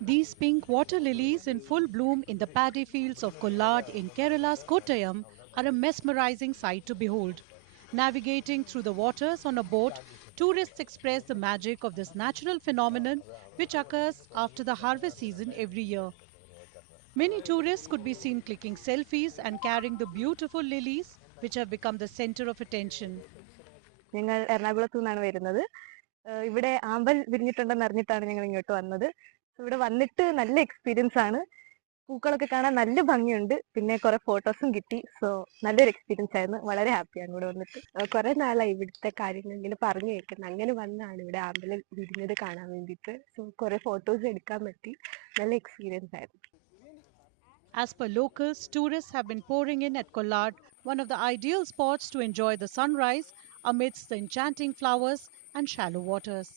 These pink water lilies in full bloom in the paddy fields of Kollad in Kerala's Kottayam are a mesmerizing sight to behold. Navigating through the waters on a boat, tourists express the magic of this natural phenomenon which occurs after the harvest season every year. Many tourists could be seen clicking selfies and carrying the beautiful lilies which have become the center of attention. ഞങ്ങൾ എറണാകുളത്തു നിന്നാണ് വരുന്നത്. ഇവിടെ ആമ്പൽ വിരിഞ്ഞിട്ടുണ്ടെന്ന് അറിഞ്ഞിട്ടാണ് ഞങ്ങൾ ഇങ്ങോട്ട് വന്നത്. ഇവിടെ വന്നിട്ട് നല്ല എക്സ്പീരിയൻസ് ആണ്. പൂക്കളൊക്കെ കാണാൻ നല്ല ഭംഗിയുണ്ട്. പിന്നെ കുറെ ഫോട്ടോസും കിട്ടി. സോ നല്ലൊരു എക്സ്പീരിയൻസ് ആയിരുന്നു. വളരെ ഹാപ്പിയാണ് ഇവിടെ വന്നിട്ട്. കുറെ നാളായി ഇവിടുത്തെ കാര്യങ്ങൾ ഇങ്ങനെ പറഞ്ഞു കേൾക്കുന്നത്. അങ്ങനെ വന്നാണ് ഇവിടെ ആമ്പലം വിരിഞ്ഞത് കാണാൻ വേണ്ടിയിട്ട്. സോ കുറെ ഫോട്ടോസ് എടുക്കാൻ പറ്റി. നല്ല എക്സ്പീരിയൻസ് ആയിരുന്നു. As per locals, tourists have been pouring in at Kollad, one of the ideal spots to enjoy the sunrise amidst the enchanting flowers and shallow waters.